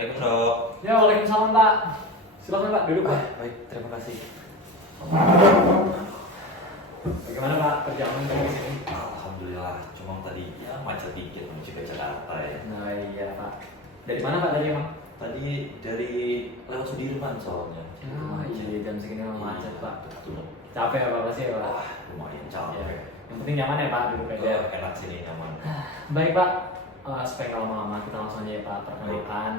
Assalamualaikum dok. Ya, waalaikumsalam Pak. Silakan Pak, duduk Pak. Baik, terima kasih. Bagaimana Pak kerjaan kamu di sini? Alhamdulillah, cuma tadi ya macet dikit menuju ke Jakarta ya. Nah iya Pak. Dari mana Pak tadi emang? Tadi dari lewat Sudirman soalnya. Ah iya, jam segini memang macet Pak. Betul. Capek ya Pak pasti ya Pak? Wah, lumayan capek. Ya. Yang penting nyaman ya Pak, duduk aja. Enak sini nyaman. Baik Pak, supaya nggak lama-lama kita langsung aja ya Pak. Perkenalkan,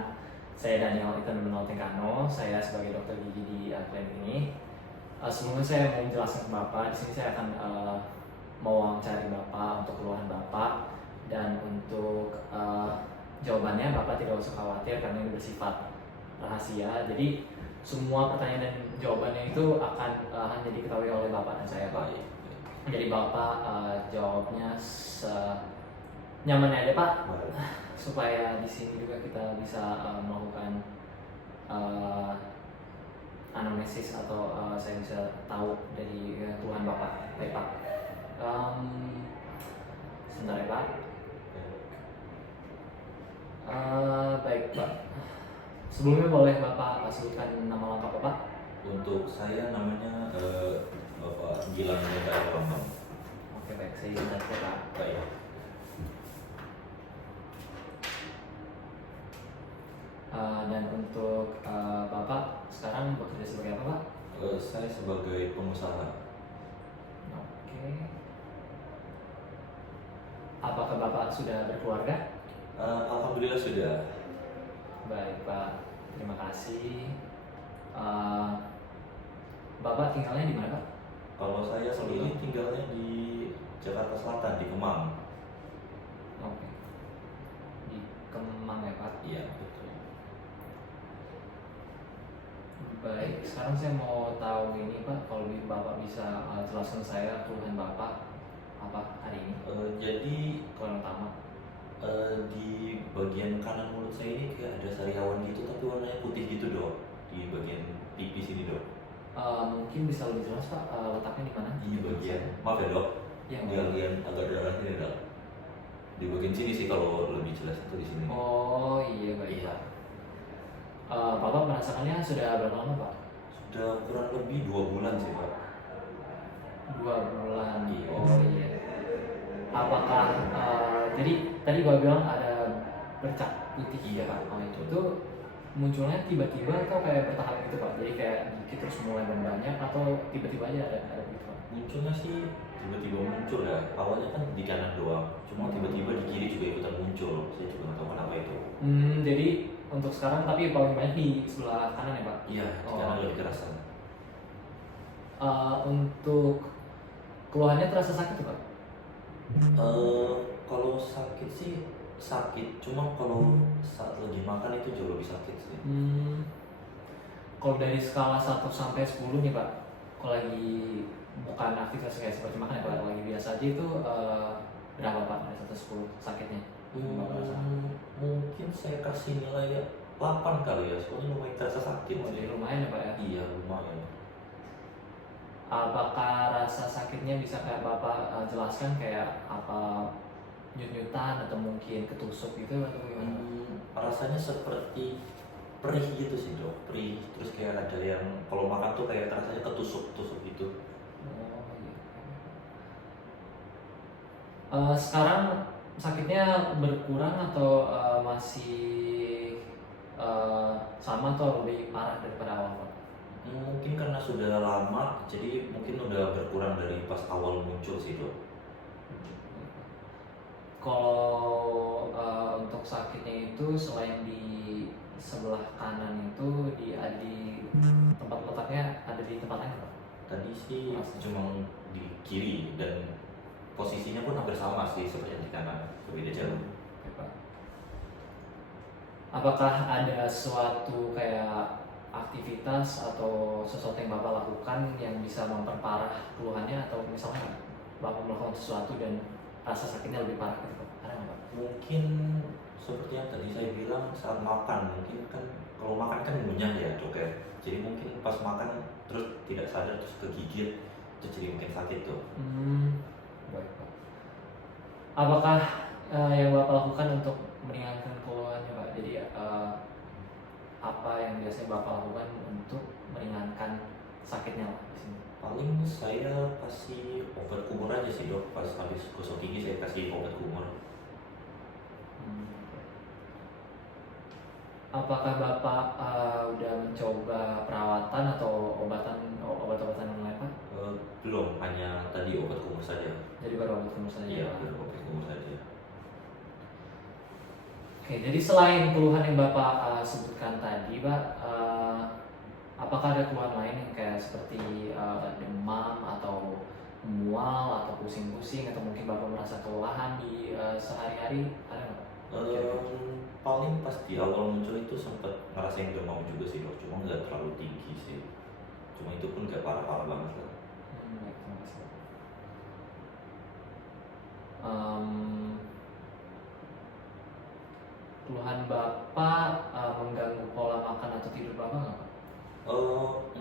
saya Daniel Ethan Menoltingkano. Saya sebagai dokter gigi di klinik ini. Sebelumnya saya mau menjelaskan ke Bapak, di sini saya akan mau wawancari Bapak untuk keluhan Bapak, dan untuk jawabannya Bapak tidak usah khawatir karena ini bersifat rahasia. Jadi semua pertanyaan dan jawabannya itu akan hanya diketahui oleh Bapak dan saya Pak. Jadi Bapak jawabnya senyamannya aja Pak, supaya di sini juga kita bisa melakukan anamnesis atau saya bisa tahu dari keluhan Bapak. Baik Pak. Sebentar ya Pak. Baik Pak. Sebelumnya boleh Bapak sebutkan nama lengkap Bapak? Untuk saya namanya Bapak Gilang Hendra Bambang. Oke baik, saya izin saja Pak. Baik. Dan untuk Bapak sekarang bekerja sebagai apa Pak? Saya sebagai pengusaha. Oke. Apakah Bapak sudah berkeluarga? Alhamdulillah sudah. Baik Pak, terima kasih. Bapak tinggalnya di mana Pak? Kalau saya sendiri tinggalnya di Jakarta Selatan, di Kemang. Oke. Di Kemang ya Pak? Iya, betul. Baik, sekarang saya mau tahu ini Pak, kalau Bapak bisa jelaskan saya keluhan Bapak apa hari ini? Jadi Keluhan utama. di bagian kanan mulut saya ini kayak ada sariawan gitu, tapi warnanya putih gitu dok. Di bagian pipi sini dok. Mungkin bisa lebih jelas Pak, letaknya di mana? Di bagian, maaf ya dok. Yang Di bagian agak darah sini dok. Di bagian sini sih kalau lebih jelas itu di sini. Oh iya baik Iya. Pak. Bapak merasakannya sudah berapa lama Pak? Sudah kurang lebih 2 bulan sih pak. 2 bulan. Iya. Oh iya. Apakah jadi tadi gua bilang ada bercak putih Iya. Pak? Oh itu munculnya tiba-tiba atau kayak bertahap gitu Pak? Jadi kayak dikit terus mulai banyak atau tiba-tiba aja ada gitu Pak? Munculnya sih tiba-tiba muncul ya. Awalnya kan di kanan doang, cuma tiba-tiba di kiri juga ikutan muncul. Saya juga nggak tahu kenapa itu. Jadi untuk sekarang tapi paling banyak di sebelah kanan ya Pak? Iya, di kanan lebih kerasan. Untuk keluhannya terasa sakit tuh Pak? Kalau sakit sih sakit, cuma kalau saat lagi makan itu jauh lebih sakit sih. Kalau dari skala 1 sampai 10 nih Pak, kalau lagi bukan aktivitas kayak seperti makan ya Pak, kalau lagi biasa aja itu berapa Pak dari 1 sampai 10 sakitnya? Mungkin saya kasih nilai 8 kali ya, soalnya lumayan terasa sakit Oh, sih. jadi lumayan ya Pak ya? Iya, lumayan. Apakah rasa sakitnya bisa kayak Bapak jelaskan kayak apa, nyut-nyutan atau mungkin ketusuk gitu atau gimana? Rasanya seperti perih gitu sih dok, perih. Terus kayak ada yang kalau makan tuh kayak rasanya ketusuk-tusuk gitu. Oh iya. Sekarang sakitnya berkurang atau masih sama atau lebih parah daripada awal Pak? Mungkin karena sudah lama, jadi mungkin udah berkurang dari pas awal muncul sih dok. Kalau untuk sakitnya itu selain di sebelah kanan itu di tempat letaknya ada di tempat lain Pak? Tadi sih cuma di kiri dan posisinya pun hampir sama sih seperti yang di kanan, berbeda jauh. Ya, Pak. Apakah ada suatu kayak aktivitas atau sesuatu yang Bapak lakukan yang bisa memperparah keluhannya, atau misalnya Bapak melakukan sesuatu dan rasa sakitnya lebih parah gitu Pak? Ada nggak Pak? Mungkin seperti yang tadi saya bilang saat makan, mungkin kan kalau makan kan ngunyah ya dok ya. Jadi mungkin pas makan terus tidak sadar terus kegigit, itu jadi mungkin sakit tuh. Baik Pak. Apakah yang Bapak lakukan untuk meringankan keluhannya Pak? Jadi apa yang biasanya Bapak lakukan untuk meringankan sakitnya Pak di sini? Paling saya kasih obat kumur aja sih dok, pas habis gosok gigi saya kasih obat kumur. Hmm. Apakah Bapak udah mencoba perawatan atau obat-obatan yang lain Pak? Belum, hanya tadi obat kumur saja. Jadi baru obat kumur saja Iya, Pak? baru obat kumur saja. Oke, jadi selain keluhan yang Bapak sebutkan tadi Pak, apakah ada keluhan lain yang kayak seperti demam atau mual atau pusing-pusing atau mungkin Bapak merasa kelelahan di sehari-hari, ada nggak Pak? Paling pas di awal muncul itu sempat ngerasain demam juga sih dok, cuma nggak terlalu tinggi sih. Cuma itu pun nggak parah-parah banget lah. Baik, terima kasih. Keluhan Bapak mengganggu pola makan atau tidur Bapak nggak Pak?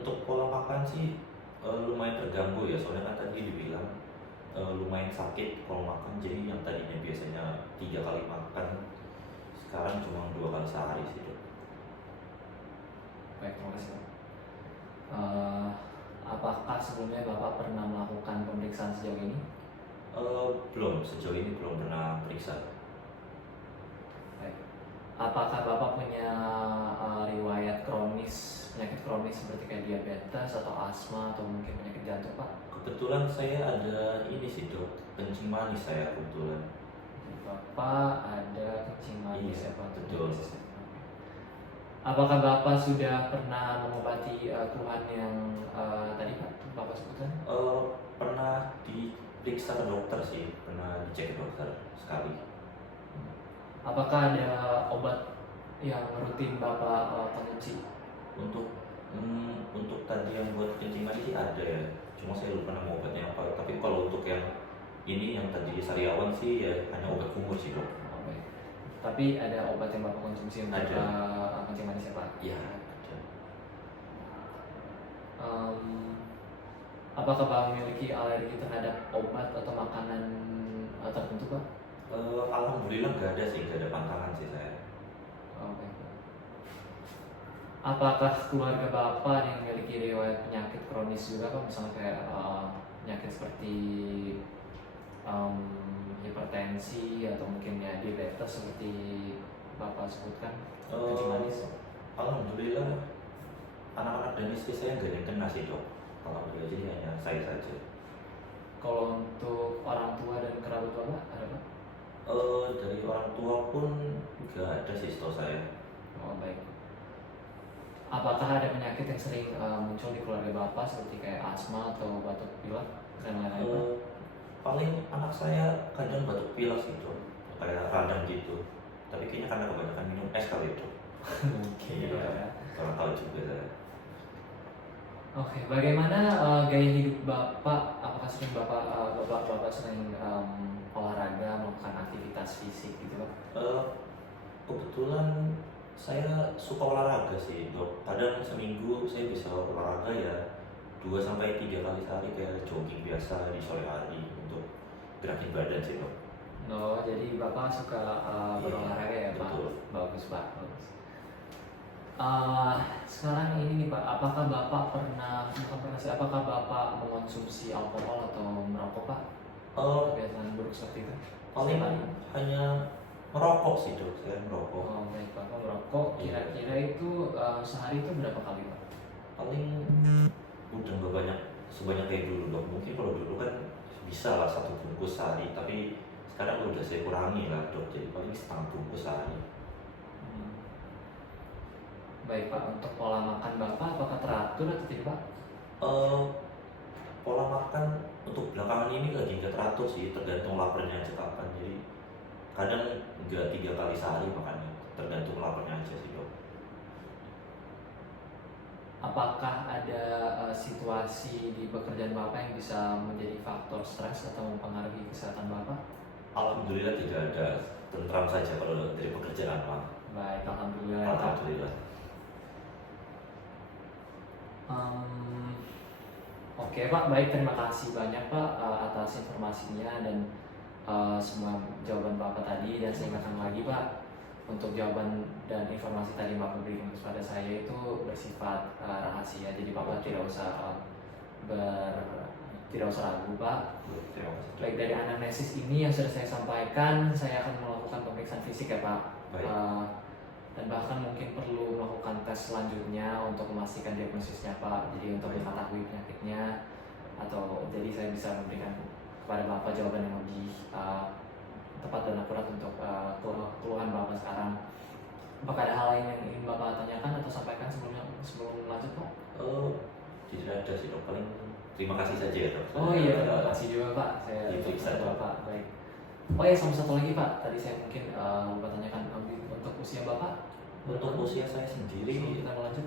Untuk pola makan sih lumayan terganggu ya, soalnya kan tadi dibilang lumayan sakit kalau makan, jadi yang tadinya biasanya 3 kali makan sekarang cuma 2 kali sehari sih dok. Baik, terima kasih Pak. Apakah sebelumnya Bapak pernah melakukan pemeriksaan sejauh ini? Belum, sejauh ini belum pernah periksa. Baik. Apakah Bapak punya riwayat penyakit kronis seperti kayak diabetes atau asma atau mungkin penyakit jantung Pak? Kebetulan saya ada ini sih dok, kencing manis saya kebetulan. Bapak ada kencing manis Iya, ya Pak? betul. Apakah Bapak sudah pernah mengobati keluhan yang tadi Pak Bapak sebutkan? Pernah diperiksa ke dokter sih, pernah dicek ke dokter sekali. Apakah ada obat yang rutin Bapak konsumsi? Untuk tadi yang buat kencing manis sih ada ya, cuma saya lupa nama obatnya apa. Tapi kalau untuk yang ini yang tadi sariawan sih ya hanya obat kumur sih dok. Oh, baik. Tapi ada obat yang Bapak konsumsi untuk Ada. kencing manis ya Pak? Iya ada. Apakah Bapak memiliki alergi terhadap obat atau makanan tertentu Pak? Alhamdulillah nggak ada sih, nggak ada pantangan sih saya. Oh, baik, Pak. Apakah keluarga Bapak yang memiliki riwayat penyakit kronis juga Pak? Misalnya kayak penyakit seperti hipertensi atau mungkin ya diabetes seperti Bapak sebutkan, kencing manis? Alhamdulillah anak-anak dan istri saya nggak ada yang kena sih dok. Alhamdulillah, jadi hanya saya saja. Kalau untuk orang tua dan kerabat Bapak ada Pak? Dari orang tua pun nggak ada sih setahu saya. Oh, baik. Apakah ada penyakit yang sering muncul di keluarga Bapak seperti kayak asma atau batuk pilek dan lain-lain Pak? Paling anak saya kadang batuk pilek gitu, kayak radang gitu. Tapi kayaknya karena kebanyakan minum es kali itu. Mungkin ya. Kurang tahu juga saya. Oke, bagaimana gaya hidup Bapak? Apakah sering Bapak sering olahraga, melakukan aktivitas fisik gitu Pak? Kebetulan saya suka olahraga sih dok. Kadang seminggu saya bisa olahraga ya 2 sampai 3 kali sehari, kayak jogging biasa di sore hari untuk gerakin badan sih dok. Oh, jadi Bapak suka berolahraga ya Pak? Betul. Bagus Pak, bagus. Sekarang ini nih Pak, apakah Bapak apakah Bapak mengonsumsi alkohol atau merokok Pak? Kebiasaan buruk seperti itu? Paling Setiap hari? hanya merokok sih dok, saya merokok. Oh, baik Bapak merokok. Kira-kira itu sehari itu berapa kali Pak? Paling udah nggak banyak sebanyak kayak dulu dok. Mungkin kalau dulu kan bisa lah 1 bungkus sehari, tapi sekarang udah saya kurangi lah dok, jadi paling setengah bungkus sehari. Baik Pak, untuk pola makan Bapak apakah teratur atau tidak Pak? Pola makan untuk belakangan ini lagi nggak teratur sih, tergantung laparnya aja kapan. Jadi kadang nggak 3 kali sehari makannya, tergantung laparnya aja sih dok. Apakah ada situasi di pekerjaan Bapak yang bisa menjadi faktor stres atau mempengaruhi kesehatan Bapak? Alhamdulillah tidak ada, tentram saja kalau dari pekerjaan mah. Baik, alhamdulillah. Pak. Alhamdulillah. Oke Pak, baik, terima kasih banyak Pak atas informasinya dan semua jawaban Bapak tadi, dan saya ingatkan lagi Pak untuk jawaban dan informasi tadi Bapak berikan kepada saya itu bersifat rahasia, jadi Bapak tidak usah tidak usah ragu Pak. Terima kasih. Baik, dari anamnesis ini yang sudah saya sampaikan, saya akan melakukan pemeriksaan fisik ya Pak. Baik. Dan bahkan mungkin perlu melakukan tes selanjutnya untuk memastikan diagnosisnya Pak. Jadi untuk Baik. mengetahui penyakitnya, atau jadi saya bisa memberikan kepada Bapak jawaban yang lebih tepat dan akurat untuk keluhan Bapak sekarang. Apakah ada hal lain yang ingin Bapak tanyakan atau sampaikan sebelum lanjut Pak? Tidak ada sih dok, paling terima kasih saja ya dok. Oh iya, terima kasih juga Pak. Saya Diperiksa, kepada Pak. Bapak. Baik. Oh ya, sama satu lagi Pak. Tadi saya mungkin lupa tanyakan untuk usia Bapak. Untuk usia saya sendiri Sebelum kita lanjut.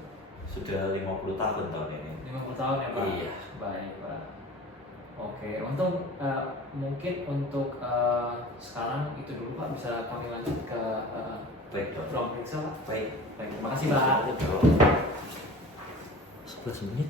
sudah 50 tahun tahun ini. 50 tahun ya Pak? Iya. Baik Pak. Oke, untuk mungkin untuk sekarang itu dulu Pak, bisa kami lanjut ke Baik dok. ruang periksa Pak. Baik. Baik, terima kasih Pak. 11 menit.